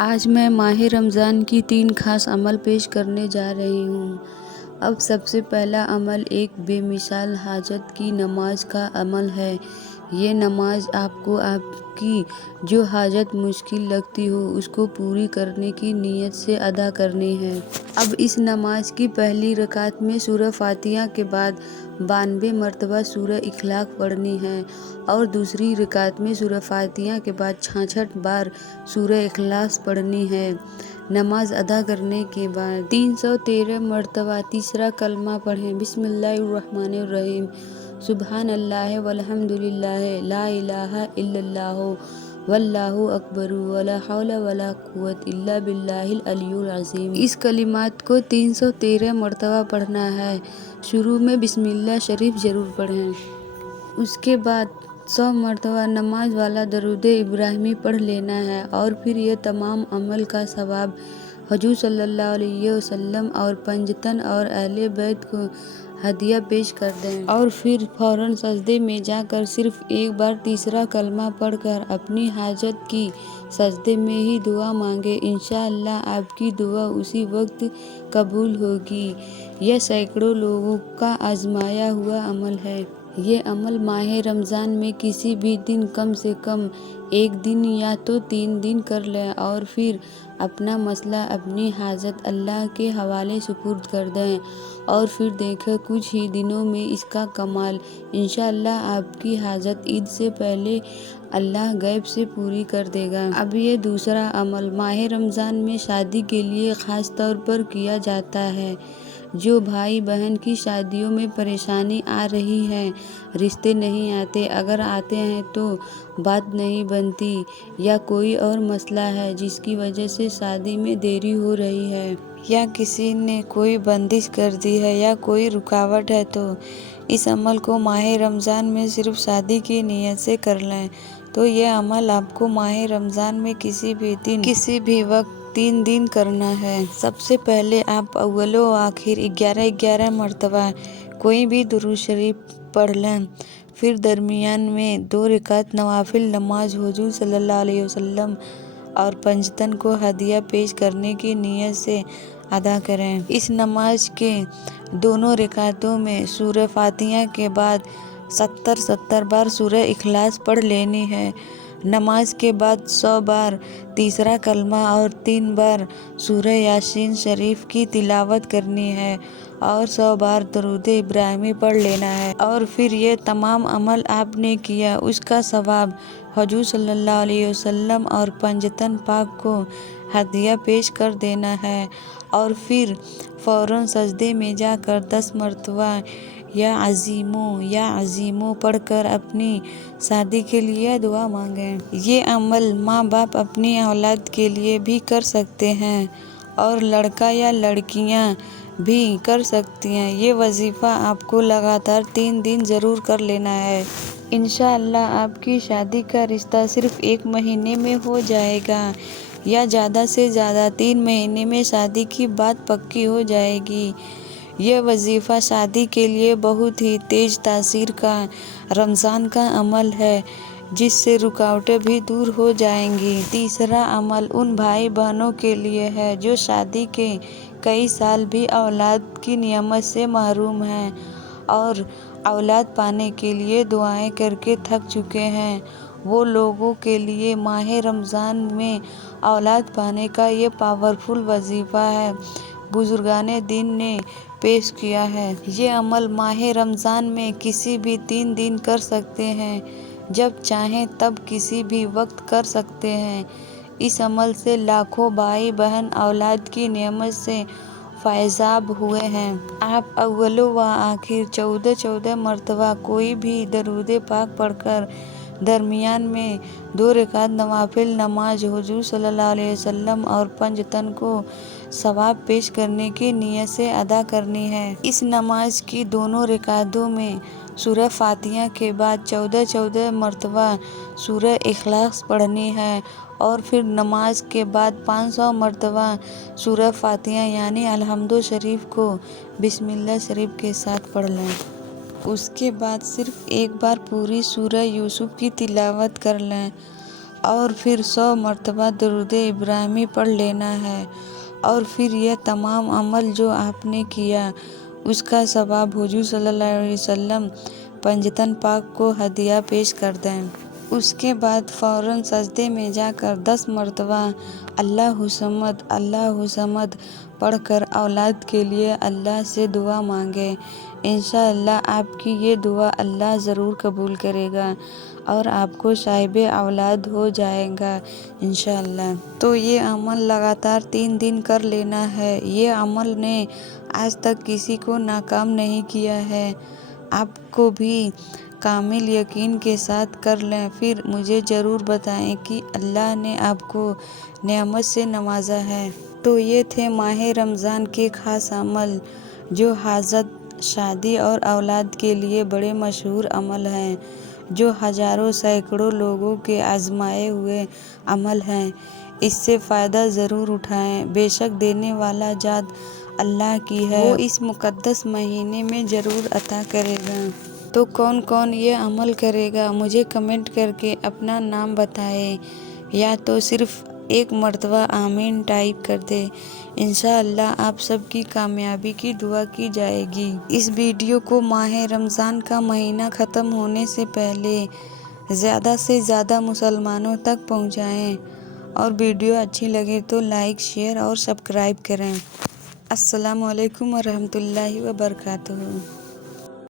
آج میں ماہ رمضان کی 3 خاص عمل پیش کرنے جا رہی ہوں۔ اب سب سے پہلا عمل ایک بے مثال حاجت کی نماز کا عمل ہے۔ یہ نماز آپ کو آپ کی جو حاجت مشکل لگتی ہو اس کو پوری کرنے کی نیت سے ادا کرنی ہے۔ اب اس نماز کی پہلی رکعت میں سورہ فاتحہ کے بعد 92 مرتبہ سورہ اخلاق پڑھنی ہے اور دوسری رکعت میں سورہ فاتحہ کے بعد 66 بار سورہ اخلاص پڑھنی ہے۔ نماز ادا کرنے کے بعد 313 مرتبہ تیسرا کلمہ پڑھیں۔ بسم اللہ الرحمن الرحیم، سبحان اللہ والحمد للہ، لا الہ الا اللہ، واللہ اکبر، ولا حول ولا قوت الا باللہ العلی العظیم۔ اس کلمات کو 313 مرتبہ پڑھنا ہے۔ شروع میں بسم اللہ شریف ضرور پڑھیں۔ اس کے بعد 100 مرتبہ نماز والا درود ابراہیمی پڑھ لینا ہے اور پھر یہ تمام عمل کا ثواب حضور صلی اللہ علیہ وسلم اور پنجتن اور اہل بیت کو ہدیہ پیش کر دیں اور پھر فوراً سجدے میں جا کر صرف ایک بار تیسرا کلمہ پڑھ کر اپنی حاجت کی سجدے میں ہی دعا مانگیں۔ انشاءاللہ آپ کی دعا اسی وقت قبول ہوگی۔ یہ سینکڑوں لوگوں کا آزمایا ہوا عمل ہے۔ یہ عمل ماہ رمضان میں کسی بھی دن کم سے کم 1 دن یا تو 3 دن کر لیں اور پھر اپنا مسئلہ اپنی حاجت اللہ کے حوالے سپرد کر دیں اور پھر دیکھیں کچھ ہی دنوں میں اس کا کمال۔ انشاءاللہ آپ کی حاجت عید سے پہلے اللہ غیب سے پوری کر دے گا۔ اب یہ دوسرا عمل ماہ رمضان میں شادی کے لیے خاص طور پر کیا جاتا ہے۔ جو بھائی بہن کی شادیوں میں پریشانی آ رہی ہے، رشتے نہیں آتے، اگر آتے ہیں تو بات نہیں بنتی یا کوئی اور مسئلہ ہے جس کی وجہ سے شادی میں دیری ہو رہی ہے یا کسی نے کوئی بندش کر دی ہے یا کوئی رکاوٹ ہے، تو اس عمل کو ماہ رمضان میں صرف شادی کی نیت سے کر لیں تو یہ عمل آپ کو ماہ رمضان میں کسی بھی دن کسی بھی وقت 3 دن کرنا ہے۔ سب سے پہلے آپ اول و آخر 11 مرتبہ کوئی بھی درود شریف پڑھ لیں، پھر درمیان میں 2 رکعت نوافل نماز حضور صلی اللہ علیہ وسلم اور پنجتن کو ہدیہ پیش کرنے کی نیت سے ادا کریں۔ اس نماز کے دونوں رکعتوں میں سورہ فاتحہ کے بعد 70 بار سورہ اخلاص پڑھ لینی ہے۔ نماز کے بعد 100 بار تیسرا کلمہ اور 3 بار سورہ یاسین شریف کی تلاوت کرنی ہے اور 100 بار درود ابراہیمی پڑھ لینا ہے اور پھر یہ تمام عمل آپ نے کیا اس کا ثواب حضور صلی اللہ علیہ وسلم اور پنجتن پاک کو ہدیہ پیش کر دینا ہے اور پھر فوراً سجدے میں جا کر 10 مرتبہ یا عظیمو پڑھ کر اپنی شادی کے لیے دعا مانگیں۔ یہ عمل ماں باپ اپنی اولاد کے لیے بھی کر سکتے ہیں اور لڑکا یا لڑکیاں بھی کر سکتی ہیں۔ یہ وظیفہ آپ کو لگاتار 3 دن ضرور کر لینا ہے۔ انشاءاللہ آپ کی شادی کا رشتہ صرف 1 مہینے میں ہو جائے گا یا زیادہ سے زیادہ 3 مہینے میں شادی کی بات پکی ہو جائے گی۔ یہ وظیفہ شادی کے لیے بہت ہی تیز تاثیر کا رمضان کا عمل ہے جس سے رکاوٹیں بھی دور ہو جائیں گی۔ تیسرا عمل ان بھائی بہنوں کے لیے ہے جو شادی کے کئی سال بھی اولاد کی نعمت سے محروم ہیں اور اولاد پانے کے لیے دعائیں کر کے تھک چکے ہیں۔ وہ لوگوں کے لیے ماہ رمضان میں اولاد پانے کا یہ پاورفل وظیفہ ہے بزرگان دین نے پیش کیا ہے۔ یہ عمل ماہ رمضان میں کسی بھی 3 دن کر سکتے ہیں، جب چاہیں تب کسی بھی وقت کر سکتے ہیں۔ اس عمل سے لاکھوں بھائی بہن اولاد کی نعمت سے فیضیاب ہوئے ہیں۔ آپ اول و آخر 14 مرتبہ کوئی بھی درود پاک پڑھ کر درمیان میں 2 رکعت نوافل نماز حضور صلی اللہ علیہ وسلم اور پنجتن کو ثواب پیش کرنے کی نیت سے ادا کرنی ہے۔ اس نماز کی دونوں رکعتوں میں سورہ فاتحہ کے بعد 14 مرتبہ سورہ اخلاص پڑھنی ہے اور پھر نماز کے بعد 500 مرتبہ سورہ فاتحہ یعنی الحمد شریف کو بسم اللہ شریف کے ساتھ پڑھ لیں۔ اس کے بعد صرف ایک بار پوری سورہ یوسف کی تلاوت کر لیں اور پھر 100 مرتبہ درود ابراہیمی پڑھ لینا ہے، اور پھر یہ تمام عمل جو آپ نے کیا اس کا ثواب حضور صلی اللہ علیہ وسلم پنجتن پاک کو ہدیہ پیش کر دیں۔ اس کے بعد فوراً سجدے میں جا کر 10 مرتبہ اللہ صمد اللہ صمد پڑھ کر اولاد کے لیے اللہ سے دعا مانگے۔ انشاءاللہ آپ کی یہ دعا اللہ ضرور قبول کرے گا اور آپ کو صاحب اولاد ہو جائے گا انشاءاللہ۔ تو یہ عمل لگاتار 3 دن کر لینا ہے۔ یہ عمل نے آج تک کسی کو ناکام نہیں کیا ہے۔ آپ کو بھی کامل یقین کے ساتھ کر لیں، پھر مجھے ضرور بتائیں کہ اللہ نے آپ کو نعمت سے نوازا ہے۔ تو یہ تھے ماہ رمضان کے خاص عمل جو حاجت، شادی اور اولاد کے لیے بڑے مشہور عمل ہیں، جو ہزاروں سینکڑوں لوگوں کے آزمائے ہوئے عمل ہیں۔ اس سے فائدہ ضرور اٹھائیں، بے شک دینے والا ذات اللہ کی ہے، وہ اس مقدس مہینے میں ضرور عطا کرے گا۔ تو کون کون یہ عمل کرے گا مجھے کمنٹ کر کے اپنا نام بتائے، یا تو صرف ایک مرتبہ آمین ٹائپ کر دے۔ انشاءاللہ آپ سب کی کامیابی کی دعا کی جائے گی۔ اس ویڈیو کو ماہ رمضان کا مہینہ ختم ہونے سے پہلے زیادہ سے زیادہ مسلمانوں تک پہنچائیں، اور ویڈیو اچھی لگے تو لائک، شیئر اور سبسکرائب کریں۔ السلام علیکم ورحمۃ اللہ وبرکاتہ۔